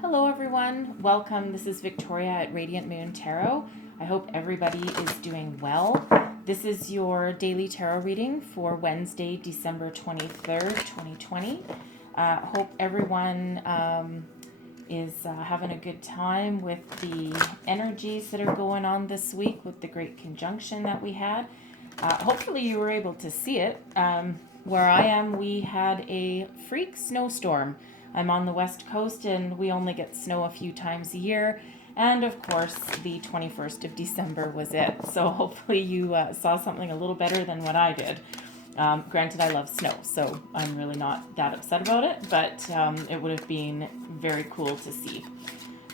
Hello everyone, welcome. This is Victoria at Radiant Moon Tarot. I hope everybody is doing well. This is your daily tarot reading for Wednesday, December 23rd, 2020. Hope everyone is having a good time with the energies that are going on this week with the great conjunction that we had. Hopefully you were able to see it. Where I am, we had a freak snowstorm. I'm on the west coast and we only get snow a few times a year. And of course, the 21st of December was it. So hopefully you saw something a little better than what I did. Granted, I love snow, so I'm really not that upset about it, but it would have been very cool to see.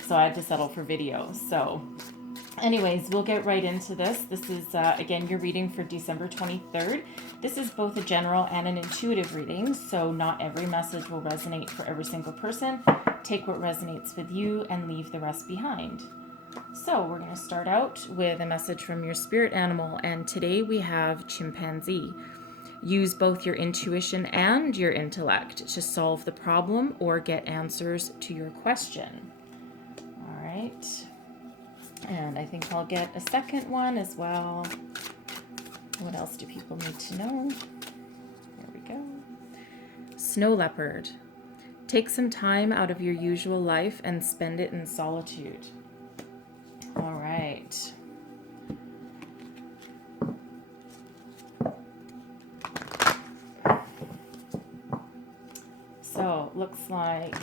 So I had to settle for video. So anyways, we'll get right into this. This is, again, your reading for December 23rd. This is both a general and an intuitive reading, so not every message will resonate for every single person. Take what resonates with you and leave the rest behind. So we're going to start out with a message from your spirit animal, and today we have chimpanzee. Use both your intuition and your intellect to solve the problem or get answers to your question. All right. And I think I'll get a second one as well. What else do people need to know? There we go. Snow leopard. Take some time out of your usual life and spend it in solitude. All right. So, looks like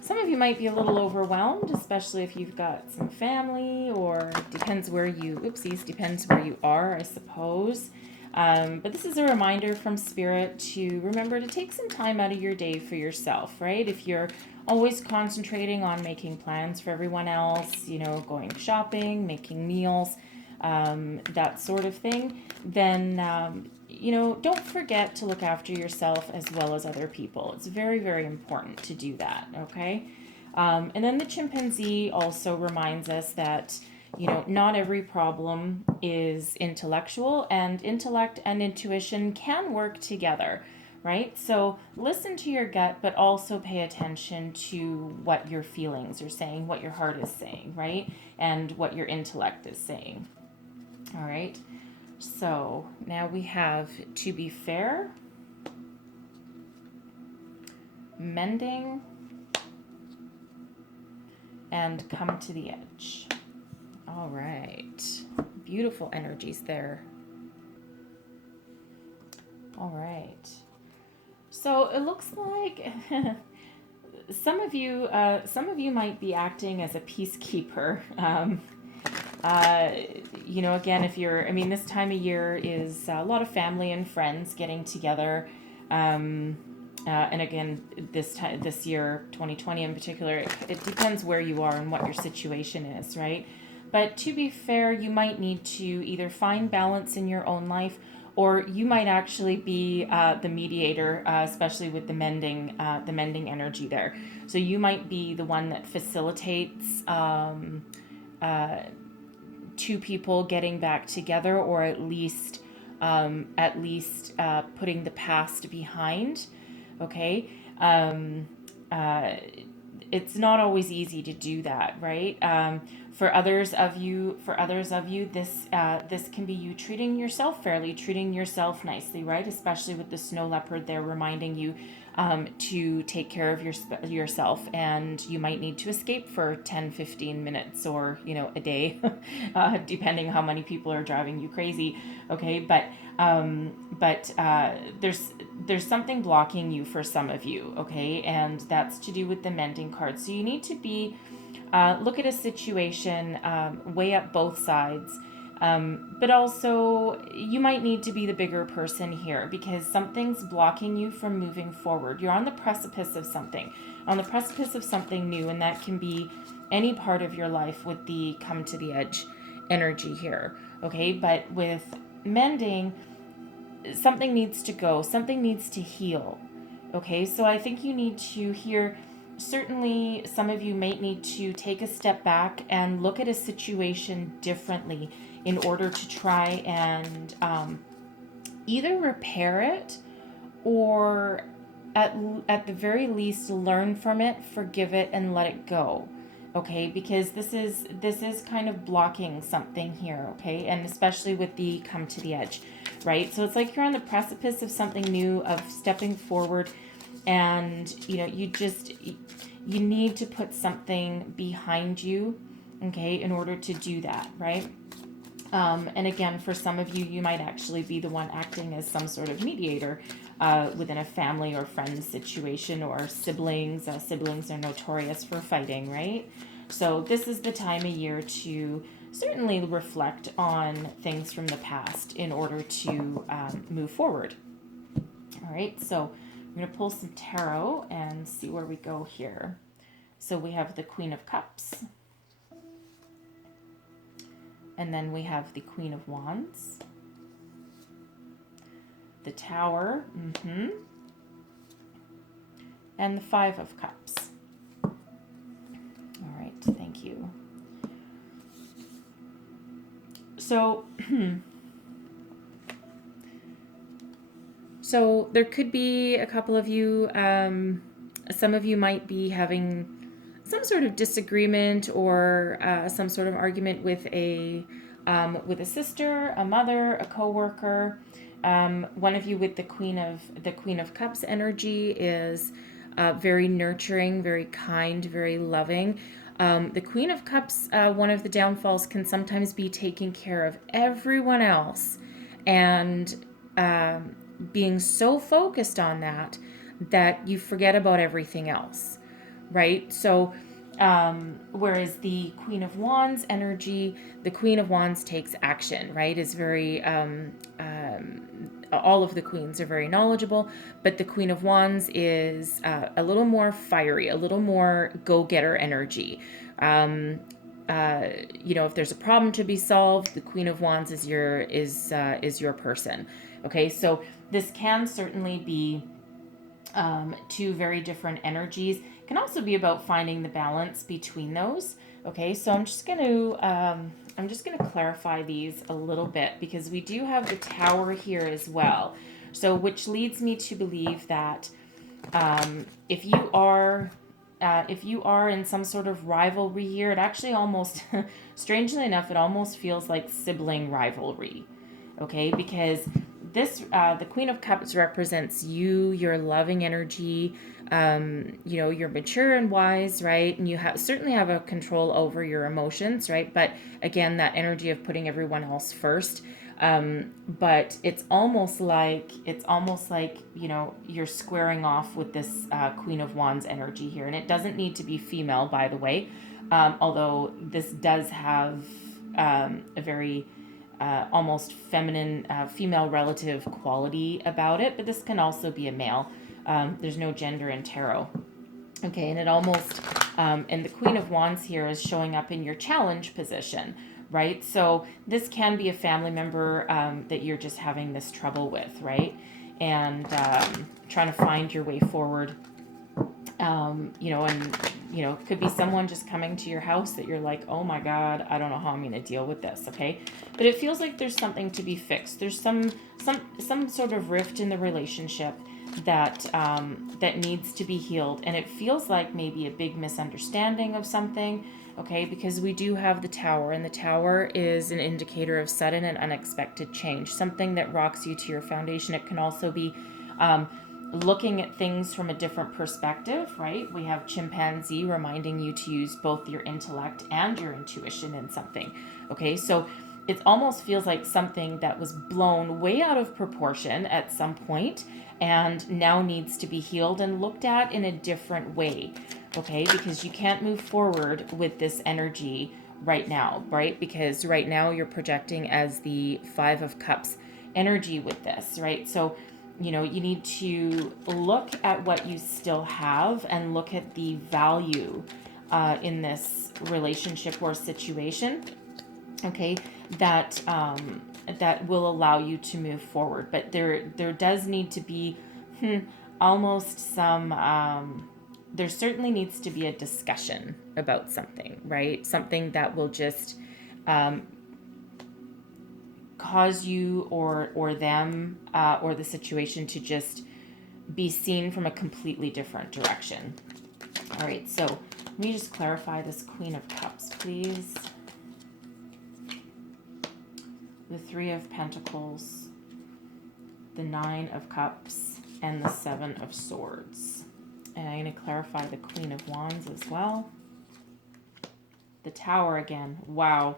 some of you might be a little overwhelmed, especially if you've got some family, or depends where you are, I suppose. But this is a reminder from Spirit to remember to take some time out of your day for yourself, right? If you're always concentrating on making plans for everyone else, going shopping, making meals, that sort of thing, then don't forget to look after yourself as well as other people. It's very, very important to do that, okay? And then the chimpanzee also reminds us that, not every problem is intellectual, and intellect and intuition can work together, right? So listen to your gut, but also pay attention to what your feelings are saying, what your heart is saying, right? And what your intellect is saying. All right. So now we have to be fair, mending, and come to the edge. All right. Beautiful energies there. All right. So it looks like some of you might be acting as a peacekeeper. Again, this time of year is a lot of family and friends getting together. And again, this year, 2020 in particular, it depends where you are and what your situation is, right? But to be fair, you might need to either find balance in your own life, or you might actually be the mediator, especially with the mending energy there. So you might be the one that facilitates two people getting back together, or at least putting the past behind. Okay. It's not always easy to do that, right? For others of you, this can be you treating yourself fairly, treating yourself nicely, right? Especially with the snow leopard, they're reminding you to take care of yourself, and you might need to escape for 10-15 minutes, or a day, depending how many people are driving you crazy. Okay, but there's something blocking you for some of you, okay, and that's to do with the mending card. So you need to be look at a situation, weigh up both sides. But also, you might need to be the bigger person here, because something's blocking you from moving forward. You're on the precipice of something new, and that can be any part of your life with the come to the edge energy here, okay? But with mending, something needs to go, something needs to heal, okay? So I think you need to hear. Certainly, some of you may need to take a step back and look at a situation differently in order to try and either repair it or at the very least, learn from it, forgive it, and let it go. Okay, because this is kind of blocking something here, okay? And especially with the come to the edge, right? So it's like you're on the precipice of something new, of stepping forward, and you need to put something behind you, okay, in order to do that, right? And again, for some of you, you might actually be the one acting as some sort of mediator within a family or friends situation, or siblings. Siblings are notorious for fighting, right? So this is the time of year to certainly reflect on things from the past in order to move forward. All right, so I'm going to pull some tarot and see where we go here. So we have the Queen of Cups. And then we have the Queen of Wands. The Tower. And the Five of Cups. All right, thank you. So, so there could be a couple of you, some of you might be having some sort of disagreement or some sort of argument with a sister, a mother, a coworker. One of you with the Queen of Cups energy is very nurturing, very kind, very loving. The Queen of Cups, one of the downfalls can sometimes be taking care of everyone else and being so focused on that you forget about everything else, right? So whereas the Queen of Wands energy, the Queen of Wands takes action, right? Is very, all of the queens are very knowledgeable, but the Queen of Wands is a little more fiery, a little more go-getter energy. If there's a problem to be solved, the Queen of Wands is your person. Okay, so this can certainly be two very different energies. It can also be about finding the balance between those. Okay, so I'm just going to clarify these a little bit, because we do have the Tower here as well. So which leads me to believe that if you are in some sort of rivalry here, it actually almost, strangely enough, it almost feels like sibling rivalry. Okay, because this, the Queen of Cups represents you, your loving energy. You're mature and wise, right? And you certainly have a control over your emotions, right? But again, that energy of putting everyone else first. But it's almost like you're squaring off with this Queen of Wands energy here, and it doesn't need to be female, by the way. Although this does have a very almost feminine, female relative quality about it, but this can also be a male. There's no gender in tarot. Okay, and it almost, and the Queen of Wands here is showing up in your challenge position, right? So this can be a family member that you're just having this trouble with, right? And trying to find your way forward. It could be someone just coming to your house that you're like, oh my God, I don't know how I'm going to deal with this. Okay. But it feels like there's something to be fixed. There's some sort of rift in the relationship that needs to be healed. And it feels like maybe a big misunderstanding of something. Okay. Because we do have the Tower, and the Tower is an indicator of sudden and unexpected change, something that rocks you to your foundation. It can also be, looking at things from a different perspective, right? We have chimpanzee reminding you to use both your intellect and your intuition in something. Okay, so it almost feels like something that was blown way out of proportion at some point and now needs to be healed and looked at in a different way. Okay, because you can't move forward with this energy right now, right? Because right now you're projecting as the Five of Cups energy with this, right? So you need to look at what you still have and look at the value in this relationship or situation, okay, that will allow you to move forward. But there does need to be almost some, there certainly needs to be a discussion about something, right? Something that will just cause you or them or the situation to just be seen from a completely different direction. All right, so let me just clarify this Queen of Cups, please. The Three of Pentacles, the Nine of Cups, and the Seven of Swords. And I'm going to clarify the Queen of Wands as well. The Tower again. Wow.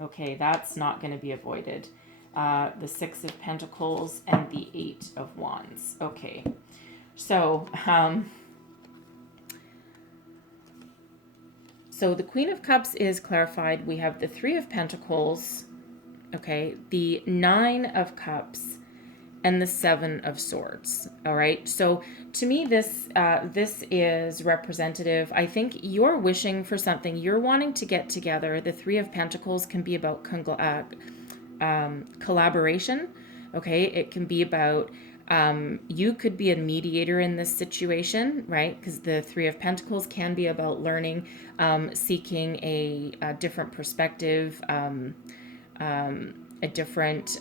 Okay, that's not going to be avoided. The Six of Pentacles and the Eight of Wands. Okay. So, so the Queen of Cups is clarified. We have the Three of Pentacles, okay, the Nine of Cups, and the Seven of Swords. All right. So to me, this is representative. I think you're wishing for something. You're wanting to get together. The Three of Pentacles can be about collaboration. Okay. It can be about you could be a mediator in this situation, right? Because the Three of Pentacles can be about learning, seeking a different perspective, a different,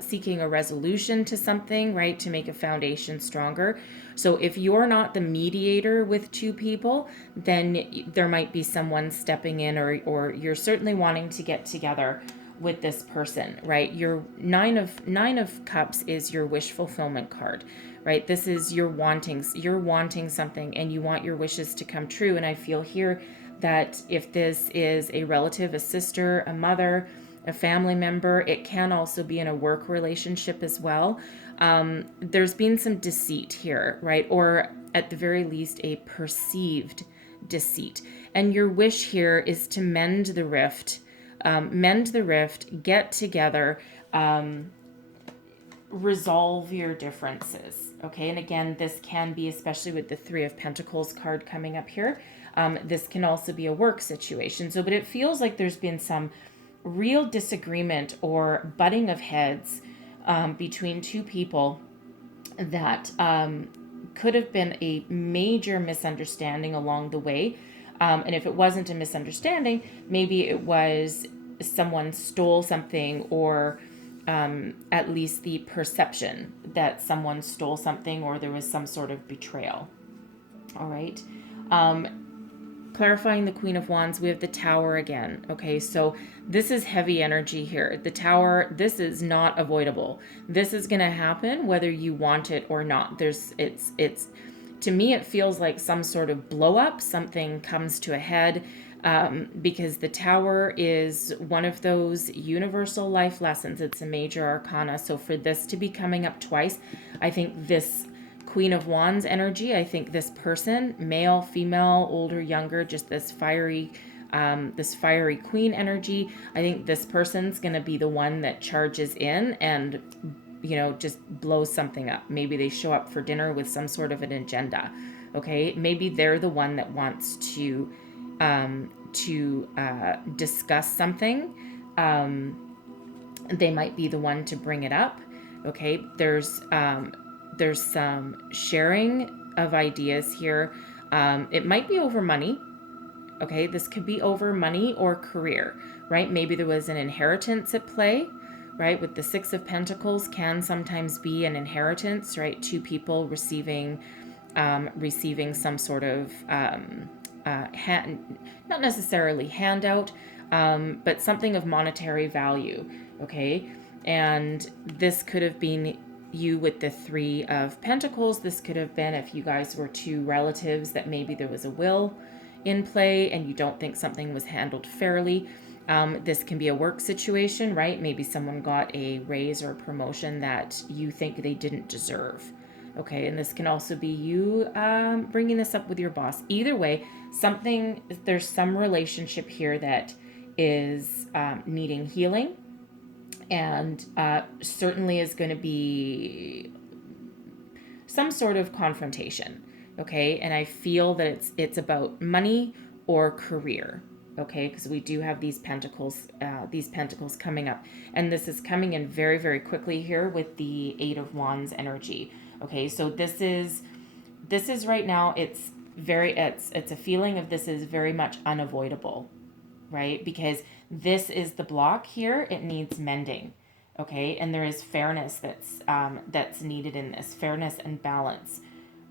seeking a resolution to something, right? To make a foundation stronger. So if you're not the mediator with two people, then there might be someone stepping in, or you're certainly wanting to get together with this person, right? Your nine of Cups is your wish fulfillment card, right? This is your wantings. You're wanting something and you want your wishes to come true. And I feel here that if this is a relative, a sister, a mother, a family member, it can also be in a work relationship as well. There's been some deceit here, right? Or at the very least, a perceived deceit. And your wish here is to mend the rift, get together, resolve your differences. Okay. And again, this can be, especially with the Three of Pentacles card coming up here, this can also be a work situation. So, but it feels like there's been some real disagreement or butting of heads between two people that could have been a major misunderstanding along the way. And if it wasn't a misunderstanding, maybe it was someone stole something, or at least the perception that someone stole something, or there was some sort of betrayal. All right. Clarifying the Queen of Wands, we have the Tower again. Okay, so this is heavy energy here. The Tower, this is not avoidable. This is going to happen whether you want it or not. It's to me, it feels like some sort of blow up. Something comes to a head, because the Tower is one of those universal life lessons. It's a major arcana. So for this to be coming up twice, I think this Queen of Wands energy, I think this person, male, female, older, younger, just this fiery queen energy, I think this person's going to be the one that charges in and, just blows something up. Maybe they show up for dinner with some sort of an agenda. Okay. Maybe they're the one that wants to discuss something. They might be the one to bring it up. Okay. There's some sharing of ideas here. It might be over money. Okay, this could be over money or career, right? Maybe there was an inheritance at play, right? With the Six of Pentacles can sometimes be an inheritance, right? Two people receiving some sort of not necessarily handout, but something of monetary value. Okay, and this could have been you with the Three of Pentacles. This could have been if you guys were two relatives that maybe there was a will in play and you don't think something was handled fairly. This can be a work situation, right? Maybe someone got a raise or a promotion that you think they didn't deserve. Okay, and this can also be you bringing this up with your boss. Either way, there's some relationship here that is needing healing, and certainly is going to be some sort of confrontation. Okay, and I feel that it's about money or career. Okay, because we do have these pentacles coming up, and this is coming in very, very quickly here with the Eight of Wands energy. Okay, so this is right now, it's a feeling of this is very much unavoidable, right? Because this is the block here. It needs mending. okay? And there is fairness that's needed in this, fairness and balance,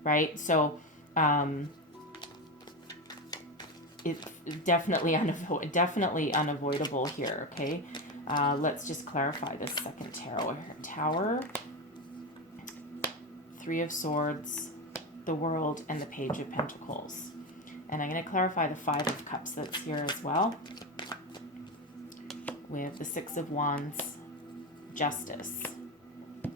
right? So it's definitely unavoidable here, okay? Let's just clarify this second tarot. Tower, Three of Swords, the World, and the Page of Pentacles. And I'm going to clarify the Five of Cups that's here as well. We have the Six of Wands, Justice,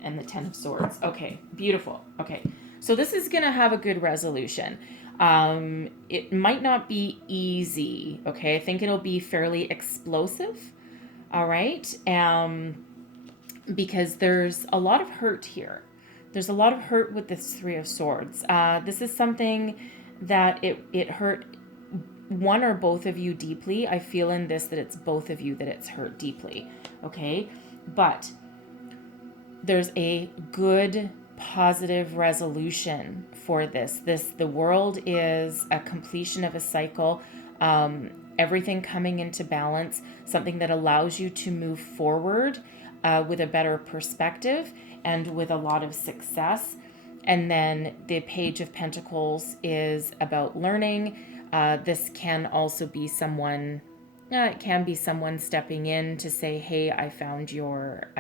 and the Ten of Swords. Okay, beautiful. Okay, so this is going to have a good resolution. It might not be easy, okay? I think it'll be fairly explosive, all right? Because there's a lot of hurt here. There's a lot of hurt with this Three of Swords. This is something that it hurt one or both of you deeply. I feel in this that it's both of you that it's hurt deeply, okay? But there's a good, positive resolution for this. The world is a completion of a cycle, everything coming into balance, something that allows you to move forward with a better perspective and with a lot of success. And then the Page of Pentacles is about learning. This can also be someone, it can be someone stepping in to say, hey, I found your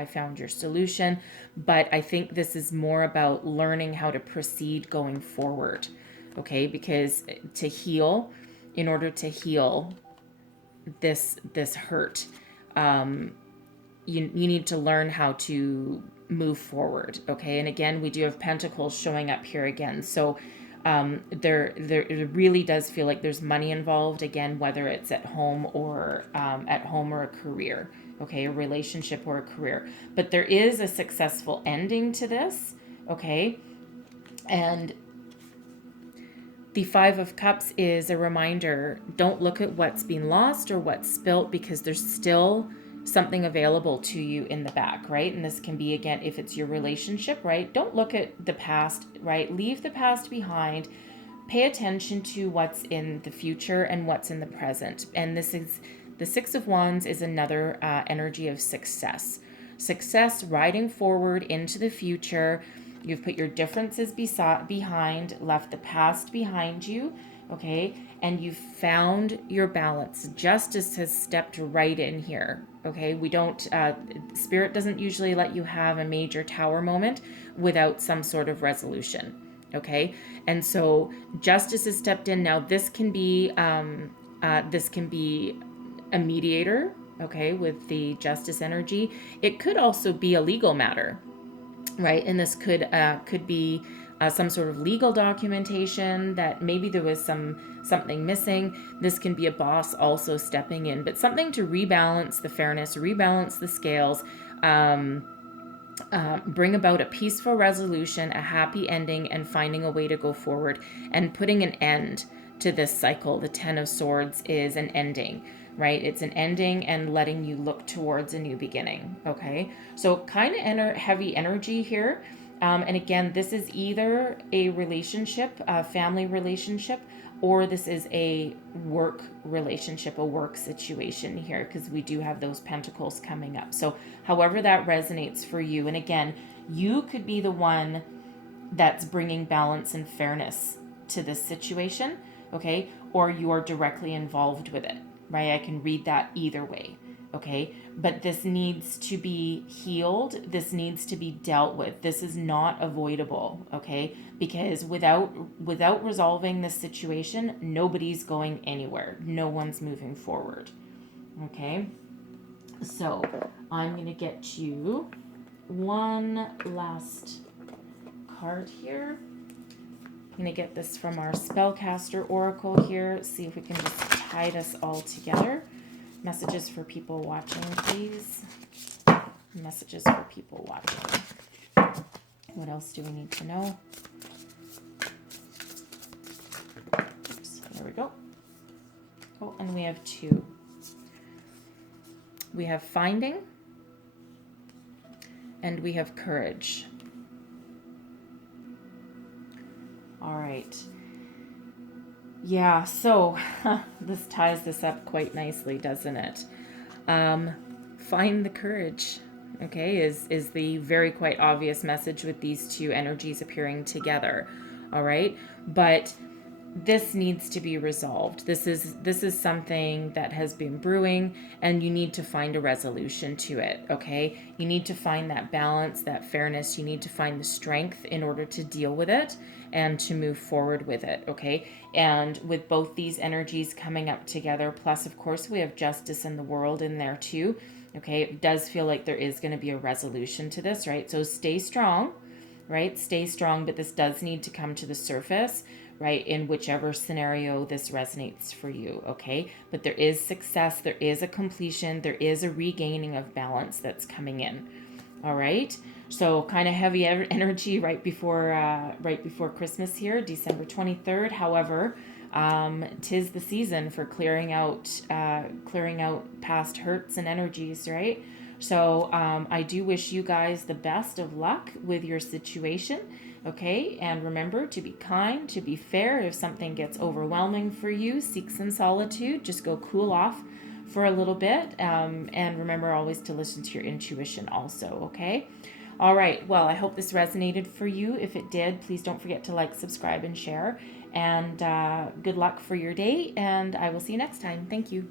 solution. But I think this is more about learning how to proceed going forward. Okay, because to heal, in order to heal this hurt, you need to learn how to move forward. Okay, and again, we do have Pentacles showing up here again. So there it really does feel like there's money involved, again, whether it's at home or a career, okay, a relationship or a career. But there is a successful ending to this, okay? And the Five of Cups is a reminder, don't look at what's been lost or what's spilt, because there's still something available to you in the back, right? And this can be, again, if it's your relationship, right? Don't look at the past, right? Leave the past behind. Pay attention to what's in the future and what's in the present. And this is the Six of Wands is another energy of success. Success, riding forward into the future. You've put your differences behind, left the past behind you, okay? And you've found your balance. Justice has stepped right in here, okay? We don't, Spirit doesn't usually let you have a major tower moment without some sort of resolution, okay? And so Justice has stepped in. Now this can be a mediator, okay, with the Justice energy. It could also be a legal matter, right? And this could be some sort of legal documentation that maybe there was something missing. This can be a boss also stepping in, but something to rebalance the fairness, rebalance the scales, bring about a peaceful resolution, a happy ending, and finding a way to go forward and putting an end to this cycle. The Ten of Swords is an ending, right? It's an ending and letting you look towards a new beginning, okay? So kind of heavy energy here. And again, this is either a relationship, a family relationship, or this is a work relationship, a work situation here, because we do have those pentacles coming up. So however that resonates for you. And again, you could be the one that's bringing balance and fairness to this situation, okay? Or you are directly involved with it, right? I can read that either way, okay? But this needs to be healed. This needs to be dealt with. This is not avoidable, okay? Because without resolving this situation, nobody's going anywhere. No one's moving forward, okay? So I'm going to get you one last card here. I'm going to get this from our Spellcaster Oracle here. See if we can just tie this all together. Messages for people watching, please. Messages for people watching. What else do we need to know? Oops, there we go. Oh, and we have two. We have finding, and we have courage. All right. Yeah, so this ties this up quite nicely, doesn't it? Find the courage, okay, is the very quite obvious message with these two energies appearing together. All right. But this needs to be resolved. This is something that has been brewing, and you need to find a resolution to it. Okay, you need to find that balance, that fairness. You need to find the strength in order to deal with it and to move forward with it. Okay, and with both these energies coming up together, plus of course we have justice in the world in there too. Okay, it does feel like there is going to be a resolution to this, right? So stay strong, right? Stay strong, but this does need to come to the surface, right? In whichever scenario this resonates for you, okay? But there is success, there is a completion, there is a regaining of balance that's coming in, all right? So kind of heavy energy right before Christmas here, December 23rd. However, 'tis the season for clearing out past hurts and energies, right? So I do wish you guys the best of luck with your situation, okay? And remember to be kind, to be fair. If something gets overwhelming for you, seek some solitude. Just go cool off for a little bit. And remember always to listen to your intuition also, okay? All right. Well, I hope this resonated for you. If it did, please don't forget to like, subscribe, and share. And good luck for your day. And I will see you next time. Thank you.